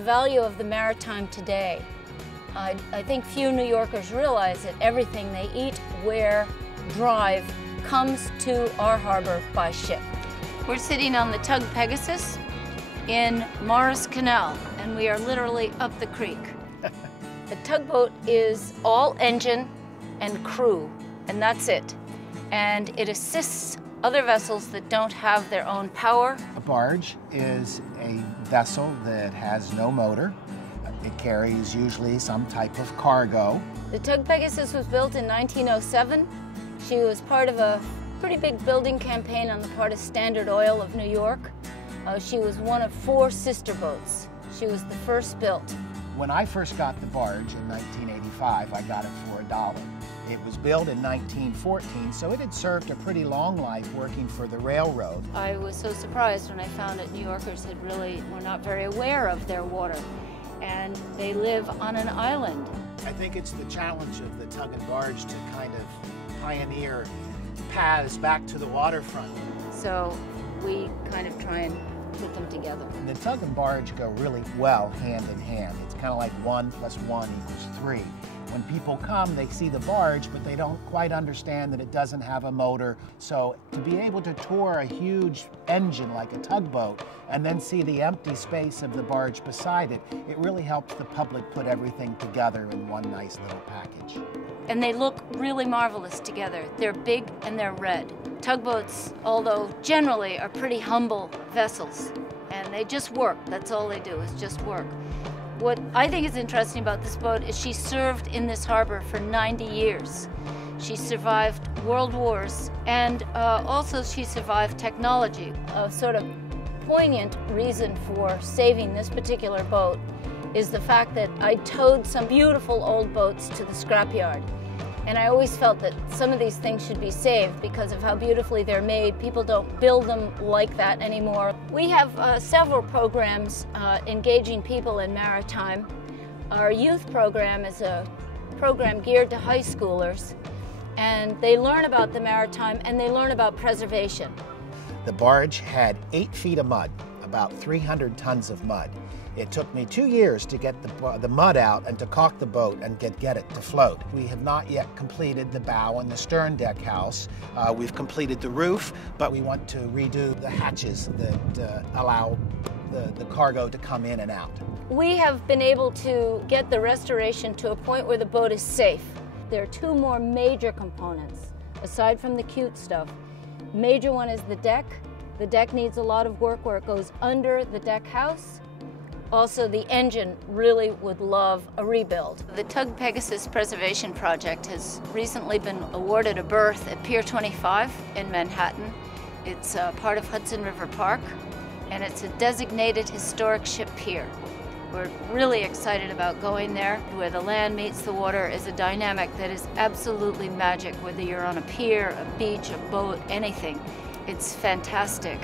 the value of the maritime today. I think few New Yorkers realize that everything they eat, wear, drive comes to our harbor by ship. We're sitting on the Tug Pegasus in Morris Canal, and we are literally up the creek. The tugboat is all engine and crew, and that's it. And it assists other vessels that don't have their own power. A barge is a vessel that has no motor. It carries usually some type of cargo. The Tug Pegasus was built in 1907. She was part of a pretty big building campaign on the part of Standard Oil of New York. She was one of 4 sister boats. She was the first built. When I first got the barge in 1985, I got it for $1. It was built in 1914, so it had served a pretty long life working for the railroad. I was so surprised when I found that New Yorkers were not very aware of their water, and they live on an island. I think it's the challenge of the tug and barge to kind of pioneer paths back to the waterfront. So we kind of try and put them together. And the tug and barge go really well hand in hand. It's kind of like 1 + 1 = 3. When people come, they see the barge, but they don't quite understand that it doesn't have a motor. So to be able to tour a huge engine like a tugboat and then see the empty space of the barge beside it, it really helps the public put everything together in one nice little package. And they look really marvelous together. They're big and they're red. Tugboats, although generally, are pretty humble vessels, and they just work. That's all they do, is just work. What I think is interesting about this boat is she served in this harbor for 90 years. She survived world wars, and also she survived technology. A sort of poignant reason for saving this particular boat is the fact that I towed some beautiful old boats to the scrapyard. And I always felt that some of these things should be saved because of how beautifully they're made. People don't build them like that anymore. We have several programs engaging people in maritime. Our youth program is a program geared to high schoolers, and they learn about the maritime and they learn about preservation. The barge had 8 feet of mud, about 300 tons of mud. It took me 2 years to get the mud out and to caulk the boat and get it to float. We have not yet completed the bow and the stern deck house. We've completed the roof, but we want to redo the hatches that allow the cargo to come in and out. We have been able to get the restoration to a point where the boat is safe. There are 2 more major components, aside from the cute stuff. Major one is the deck. The deck needs a lot of work where it goes under the deck house. Also, the engine really would love a rebuild. The Tug Pegasus Preservation Project has recently been awarded a berth at Pier 25 in Manhattan. It's part of Hudson River Park, and it's a designated historic ship pier. We're really excited about going there. Where the land meets the water is a dynamic that is absolutely magic, whether you're on a pier, a beach, a boat, anything. It's fantastic.